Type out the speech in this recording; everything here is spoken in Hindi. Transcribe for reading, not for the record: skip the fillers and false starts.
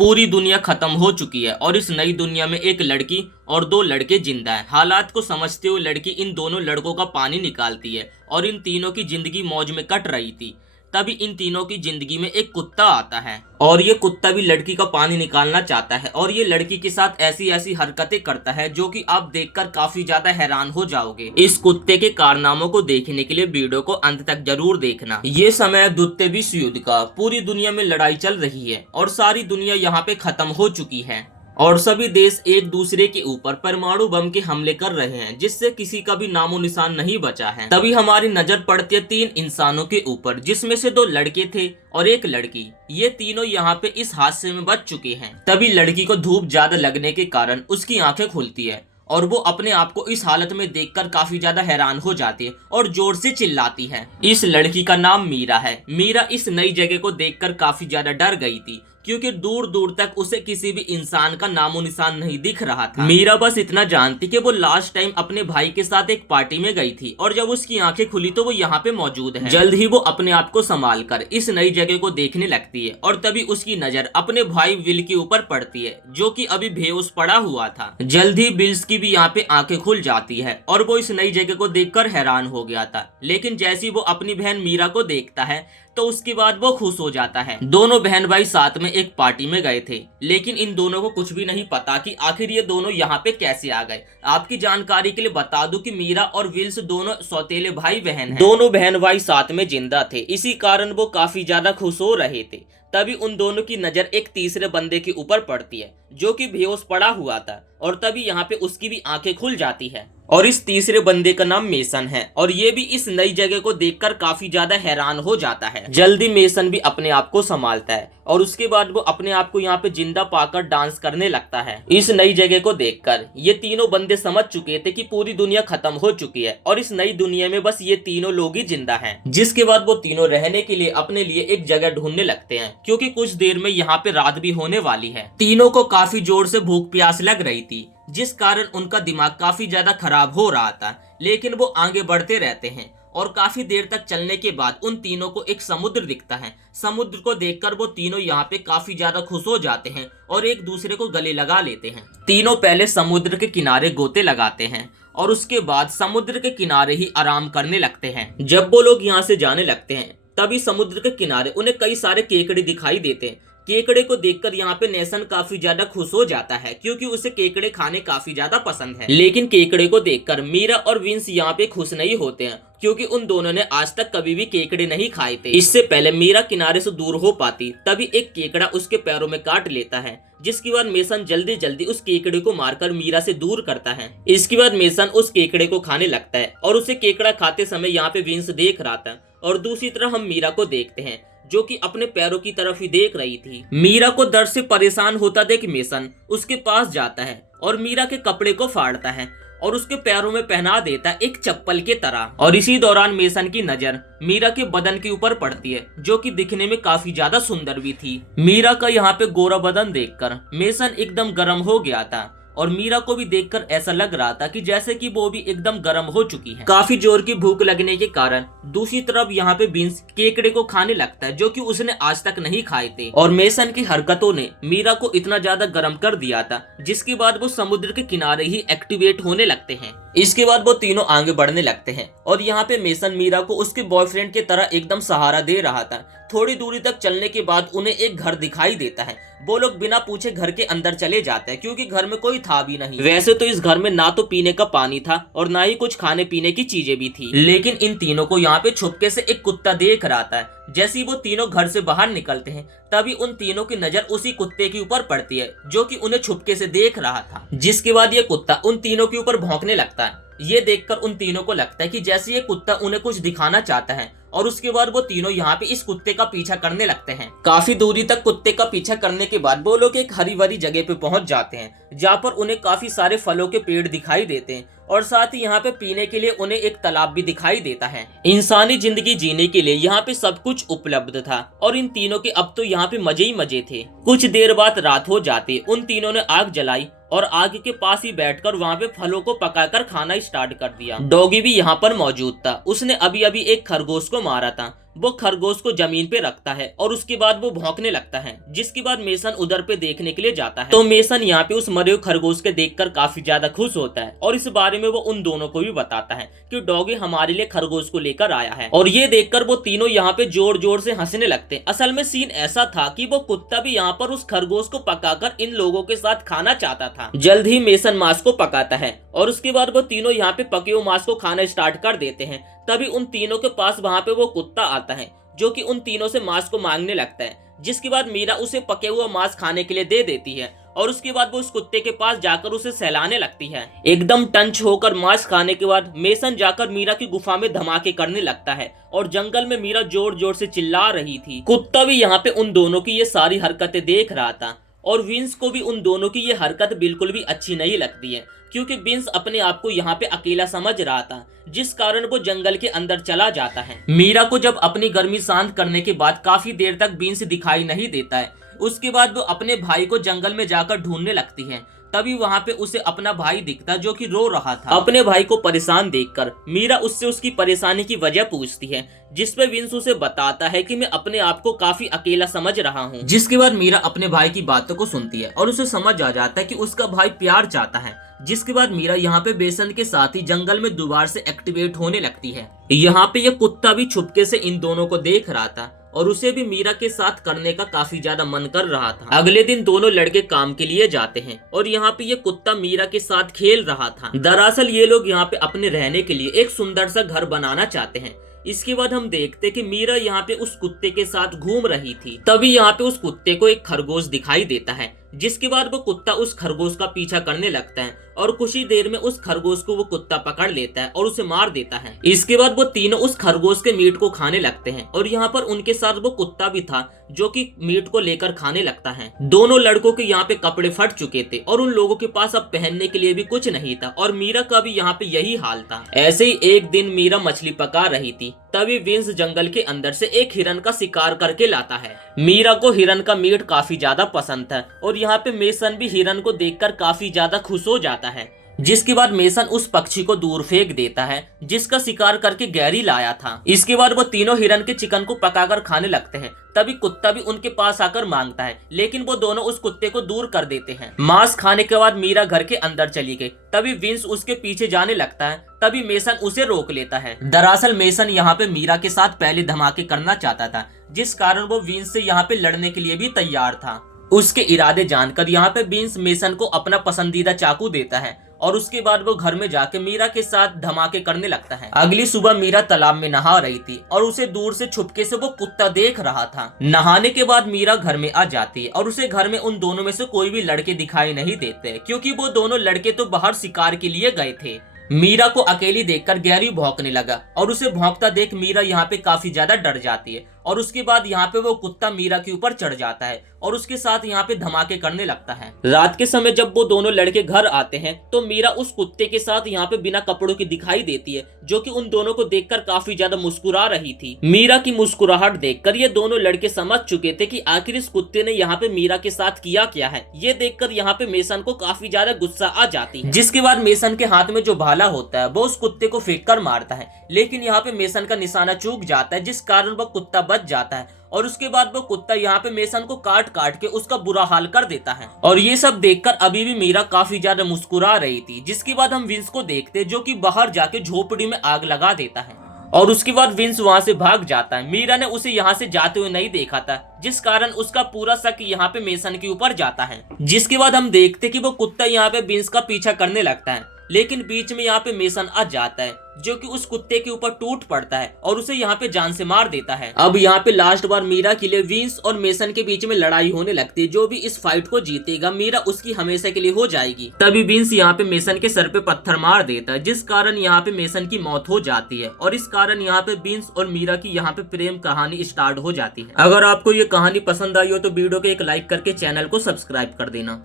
पूरी दुनिया खत्म हो चुकी है और इस नई दुनिया में एक लड़की और दो लड़के जिंदा हैं। हालात को समझते हुए लड़की इन दोनों लड़कों का पानी निकालती है और इन तीनों की जिंदगी मौज में कट रही थी। तभी इन तीनों की जिंदगी में एक कुत्ता आता है और ये कुत्ता भी लड़की का पानी निकालना चाहता है और ये लड़की के साथ ऐसी ऐसी हरकतें करता है जो कि आप देखकर काफी ज्यादा हैरान हो जाओगे। इस कुत्ते के कारनामों को देखने के लिए वीडियो को अंत तक जरूर देखना। ये समय है द्वितीय विश्व युद्ध का। पूरी दुनिया में लड़ाई चल रही है और सारी दुनिया यहाँ पे खत्म हो चुकी है और सभी देश एक दूसरे के ऊपर परमाणु बम के हमले कर रहे हैं, जिससे किसी का भी नामो निशान नहीं बचा है। तभी हमारी नजर पड़ती है तीन इंसानों के ऊपर, जिसमें से दो लड़के थे और एक लड़की। ये तीनों यहाँ पे इस हादसे में बच चुके हैं। तभी लड़की को धूप ज्यादा लगने के कारण उसकी आंखें खुलती है और वो अपने आप को इस हालत में देखकर काफी ज्यादा हैरान हो जाती है और जोर से चिल्लाती है। इस लड़की का नाम मीरा है। मीरा इस नई जगह को देखकर काफी ज्यादा डर गई थी, क्योंकि दूर दूर तक उसे किसी भी इंसान का नामो निशान नहीं दिख रहा था। मीरा बस इतना जानती कि वो लास्ट टाइम अपने भाई के साथ एक पार्टी में गई थी और जब उसकी आंखें खुली तो वो यहाँ पे मौजूद है। जल्द ही वो अपने आप को संभाल कर इस नई जगह को देखने लगती है और तभी उसकी नजर अपने भाई विल के ऊपर पड़ती है, जो कि अभी बेहोश पड़ा हुआ था। जल्द ही बिल्स की भी यहाँ पे आंखें खुल जाती है और वो इस नई जगह को देखकर हैरान हो गया था। लेकिन जैसे ही वो अपनी बहन मीरा को देखता है तो उसके बाद वो खुश हो जाता है। दोनों बहन भाई साथ में एक पार्टी में गए थे, लेकिन इन दोनों को कुछ भी नहीं पता कि आखिर ये दोनों यहाँ पे कैसे आ गए। आपकी जानकारी के लिए बता दूं कि मीरा और विल्स दोनों सौतेले भाई बहन हैं। दोनों बहन भाई साथ में जिंदा थे, इसी कारण वो काफी ज्यादा खुश हो रहे थे। तभी उन दोनों की नजर एक तीसरे बंदे के ऊपर पड़ती है, जो कि बेहोश पड़ा हुआ था और तभी यहाँ पे उसकी भी आंखें खुल जाती है और इस तीसरे बंदे का नाम मेसन है और ये भी इस नई जगह को देखकर काफी ज्यादा हैरान हो जाता है। जल्दी मेसन भी अपने आप को संभालता है और उसके बाद वो अपने आप को यहाँ पे जिंदा पाकर डांस करने लगता है। इस नई जगह को देखकर ये तीनों बंदे समझ चुके थे कि पूरी दुनिया खत्म हो चुकी है और इस नई दुनिया में बस ये तीनों लोग ही जिंदा हैं। जिसके बाद वो तीनों रहने के लिए अपने लिए एक जगह ढूंढने लगते हैं, क्योंकि कुछ देर में यहाँ पे रात भी होने वाली है। तीनों को काफी जोर से भूख प्यास लग रही थी, जिस कारण उनका दिमाग काफी ज्यादा खराब हो रहा था, लेकिन वो आगे बढ़ते रहते हैं और काफी देर तक चलने के बाद उन तीनों को एक समुद्र दिखता है। समुद्र को देखकर वो तीनों यहाँ पे काफी ज्यादा खुश हो जाते हैं और एक दूसरे को गले लगा लेते हैं। तीनों पहले समुद्र के किनारे गोते लगाते हैं और उसके बाद समुद्र के किनारे ही आराम करने लगते हैं। जब वो लोग यहाँ से जाने लगते हैं तभी समुद्र के किनारे उन्हें कई सारे केकड़े दिखाई देते हैं। केकड़े को देखकर यहाँ पे नेसन काफी ज्यादा खुश हो जाता है, क्योंकि उसे केकड़े खाने काफी ज्यादा पसंद है। लेकिन केकड़े को देखकर मीरा और विंस यहाँ पे खुश नहीं होते हैं, क्योंकि उन दोनों ने आज तक कभी भी केकड़े नहीं खाए थे। इससे पहले मीरा किनारे से दूर हो पाती तभी एक केकड़ा उसके पैरों में काट लेता है, जिसके बाद मेसन जल्दी जल्दी उस केकड़े को मारकर मीरा से दूर करता है। इसके बाद मेसन उस केकड़े को खाने लगता है और उसे केकड़ा खाते समय यहाँ पे विंस देख रहा था और दूसरी तरफ हम मीरा को देखते हैं, जो कि अपने पैरों की तरफ ही देख रही थी। मीरा को दर्द से परेशान होता देख मेसन उसके पास जाता है और मीरा के कपड़े को फाड़ता है और उसके पैरों में पहना देता है एक चप्पल के तरह। और इसी दौरान मेसन की नजर मीरा के बदन के ऊपर पड़ती है, जो कि दिखने में काफी ज्यादा सुंदर भी थी। मीरा का यहाँ पे गोरा बदन देखकर मेसन एकदम गर्म हो गया था और मीरा को भी देखकर ऐसा लग रहा था कि जैसे कि वो भी एकदम गर्म हो चुकी है। काफी जोर की भूख लगने के कारण दूसरी तरफ यहाँ पे विंस केकड़े को खाने लगता है, जो कि उसने आज तक नहीं खाए थे। और मेसन की हरकतों ने मीरा को इतना ज्यादा गर्म कर दिया था, जिसके बाद वो समुद्र के किनारे ही एक्टिवेट होने लगते हैं। इसके बाद वो तीनों आगे बढ़ने लगते हैं और यहाँ पे मेसन मीरा को उसके बॉयफ्रेंड की तरह एकदम सहारा दे रहा था। थोड़ी दूरी तक चलने के बाद उन्हें एक घर दिखाई देता है। वो लोग बिना पूछे घर के अंदर चले जाते हैं, क्योंकि घर में कोई था भी नहीं। वैसे तो इस घर में ना तो पीने का पानी था और ना ही कुछ खाने पीने की चीजें भी थी, लेकिन इन तीनों को यहाँ पे छुपके से एक कुत्ता देख रहा था। जैसे ही वो तीनों घर से बाहर निकलते हैं तभी उन तीनों की नजर उसी कुत्ते के ऊपर पड़ती है, जो कि उन्हें छुपके से देख रहा था। जिसके बाद ये कुत्ता उन तीनों के ऊपर भौंकने लगता है। ये देखकर उन तीनों को लगता है कि जैसे ये कुत्ता उन्हें कुछ दिखाना चाहता है और उसके बाद वो तीनों यहाँ पे इस कुत्ते का पीछा करने लगते हैं। काफी दूरी तक कुत्ते का पीछा करने के बाद वो लोग एक हरी भरी जगह पे पहुंच जाते हैं, जहाँ पर उन्हें काफी सारे फलों के पेड़ दिखाई देते हैं और साथ ही यहाँ पे पीने के लिए उन्हें एक तालाब भी दिखाई देता है। इंसानी जिंदगी जीने के लिए यहाँ पे सब कुछ उपलब्ध था और इन तीनों के अब तो यहाँ पे मजे ही मजे थे। कुछ देर बाद रात हो जाती, उन तीनों ने आग जलाई और आग के पास ही बैठकर वहाँ पे फलों को पकाकर खाना स्टार्ट कर दिया। डॉगी भी यहाँ पर मौजूद था। उसने अभी अभी एक खरगोश को मारा था, वो खरगोश को जमीन पे रखता है और उसके बाद वो भौंकने लगता है, जिसके बाद मेसन उधर पे देखने के लिए जाता है। तो मेसन यहाँ पे उस मरे हुए खरगोश के देखकर काफी ज्यादा खुश होता है और इस बारे में वो उन दोनों को भी बताता है कि डॉगी हमारे लिए खरगोश को लेकर आया है। और ये देखकर वो तीनों यहाँ पे जोर जोर से हंसने लगते हैं। असल में सीन ऐसा था कि वो कुत्ता भी यहाँ पर उस खरगोश को पकाकर इन लोगों के साथ खाना चाहता था। जल्द ही मेसन मांस को पकाता है और उसके बाद वो तीनों यहाँ पे पके हुए मांस को खाना स्टार्ट कर देते हैं। तभी उन तीनों के पास वहाँ पे वो कुत्ता आता है जो कि उन तीनों से मांस को मांगने लगता है, जिसके बाद मीरा उसे पके हुआ मांस खाने के लिए दे देती है और उसके बाद वो उस कुत्ते के पास जाकर उसे सहलाने लगती है। एकदम टंच होकर मांस खाने के बाद मेसन जाकर मीरा की गुफा में धमाके करने लगता है और जंगल में मीरा जोर जोर से चिल्ला रही थी। कुत्ता भी यहाँ पे उन दोनों की ये सारी हरकतें देख रहा था और विंस को भी उन दोनों की ये हरकत बिल्कुल भी अच्छी नहीं लगती है, क्योंकि विंस अपने आप को यहाँ पे अकेला समझ रहा था, जिस कारण वो जंगल के अंदर चला जाता है। मीरा को जब अपनी गर्मी शांत करने के बाद काफी देर तक विंस दिखाई नहीं देता है, उसके बाद वो अपने भाई को जंगल में जाकर ढूंढने लगती है। तभी वहाँ पे उसे अपना भाई दिखता जो कि रो रहा था। अपने भाई को परेशान देखकर मीरा उससे उसकी परेशानी की वजह पूछती है, जिसपे विंस उसे बताता है कि मैं अपने आप को काफी अकेला समझ रहा हूँ। जिसके बाद मीरा अपने भाई की बातों को सुनती है और उसे समझ आ जाता है कि उसका भाई प्यार चाहता है। जिसके बाद मीरा यहाँ पे बेसन के साथ ही जंगल में दोबारा से एक्टिवेट होने लगती है। यहाँ पे ये कुत्ता भी छुपके से इन दोनों को देख रहा था और उसे भी मीरा के साथ करने का काफी ज्यादा मन कर रहा था। अगले दिन दोनों लड़के काम के लिए जाते हैं और यहाँ पे ये कुत्ता मीरा के साथ खेल रहा था। दरअसल ये लोग यहाँ पे अपने रहने के लिए एक सुंदर सा घर बनाना चाहते हैं। इसके बाद हम देखते कि मीरा यहाँ पे उस कुत्ते के साथ घूम रही थी। तभी यहाँ पे उस कुत्ते को एक खरगोश दिखाई देता है, जिसके बाद वो कुत्ता उस खरगोश का पीछा करने लगता है और कुछ ही देर में उस खरगोश को वो कुत्ता पकड़ लेता है और उसे मार देता है। इसके बाद वो तीनों उस खरगोश के मीट को खाने लगते हैं और यहाँ पर उनके साथ वो कुत्ता भी था जो कि मीट को लेकर खाने लगता है। दोनों लड़कों के यहाँ पे कपड़े फट चुके थे और उन लोगों के पास अब पहनने के लिए भी कुछ नहीं था और मीरा का भी यहाँ पे यही हाल था। ऐसे ही एक दिन मीरा मछली पका रही थी, तभी विंस जंगल के अंदर से एक हिरन का शिकार करके लाता है। मीरा को हिरन का मीट काफी ज्यादा पसंद था और यहाँ पे मेसन भी हिरन को देखकर काफी ज्यादा खुश हो जाता है। जिसके बाद मेसन उस पक्षी को दूर फेंक देता है जिसका शिकार करके गैरी लाया था। इसके बाद वो तीनों हिरन के चिकन को पकाकर खाने लगते हैं। तभी कुत्ता भी उनके पास आकर मांगता है, लेकिन वो दोनों उस कुत्ते को दूर कर देते हैं। मांस खाने के बाद मीरा घर के अंदर चली गई। तभी विंस उसके पीछे जाने लगता है, तभी मेसन उसे रोक लेता है। दरअसल मेसन यहाँ पे मीरा के साथ पहले धमाके करना चाहता था, जिस कारण वो विंस से यहाँ पे लड़ने के लिए भी तैयार था। उसके इरादे जानकर यहाँ पे विंस मेसन को अपना पसंदीदा चाकू देता है और उसके बाद वो घर में जाके मीरा के साथ धमाके करने लगता है। अगली सुबह मीरा तालाब में नहा रही थी और उसे दूर से छुपके से वो कुत्ता देख रहा था। नहाने के बाद मीरा घर में आ जाती है और उसे घर में उन दोनों में से कोई भी लड़के दिखाई नहीं देते, क्योंकि वो दोनों लड़के तो बाहर शिकार के लिए गए थे। मीरा को अकेली देखकर गैरी भौंकने लगा और उसे भौंकता देख मीरा यहाँ पे काफी ज्यादा डर जाती है और उसके बाद यहाँ पे वो कुत्ता मीरा के ऊपर चढ़ जाता है और उसके साथ यहाँ पे धमाके करने लगता है। रात के समय जब वो दोनों लड़के घर आते हैं तो मीरा उस कुत्ते के साथ यहाँ पे बिना कपड़ों की दिखाई देती है, जो कि उन दोनों को देखकर काफी ज्यादा मुस्कुरा रही थी। मीरा की मुस्कुराहट देखकर ये दोनों लड़के समझ चुके थे कि आखिर इस कुत्ते ने यहाँ पे मीरा के साथ किया क्या है। ये देखकर यहाँ पे मेसन को काफी ज्यादा गुस्सा आ जाती है, जिसके बाद मेसन के हाथ में जो भाला होता है वो उस कुत्ते को फेंक कर मारता है, लेकिन यहाँ पे मेसन का निशाना चूक जाता है, जिस कारण वो कुत्ता बच जाता है और उसके बाद वो कुत्ता यहाँ पे मेसन को काट काट के उसका बुरा हाल कर देता है। और ये सब देखकर अभी भी मीरा काफी ज्यादा मुस्कुरा रही थी। जिसके बाद हम विंस को देखते जो कि बाहर जाके झोपड़ी में आग लगा देता है और उसके बाद विंस वहां से भाग जाता है। मीरा ने उसे यहाँ से जाते हुए नहीं देखा था, जिस कारण उसका पूरा शक यहाँ पे मेसन के ऊपर जाता है। जिसके बाद हम देखते कि वो कुत्ता यहाँ पे विंस का पीछा करने लगता है, लेकिन बीच में यहाँ पे मेसन आ जाता है जो कि उस कुत्ते के ऊपर टूट पड़ता है और उसे यहाँ पे जान से मार देता है। अब यहाँ पे लास्ट बार मीरा के लिए विंस और मेसन के बीच में लड़ाई होने लगती है। जो भी इस फाइट को जीतेगा मीरा उसकी हमेशा के लिए हो जाएगी। तभी विंस यहाँ पे मेसन के सर पे पत्थर मार देता है, जिस कारण यहाँ पे मेसन की मौत हो जाती है और इस कारण यहाँ पे विंस और मीरा की यहाँ पे प्रेम कहानी स्टार्ट हो जाती है। अगर आपको ये कहानी पसंद आई हो तो वीडियो को एक लाइक करके चैनल को सब्सक्राइब कर देना।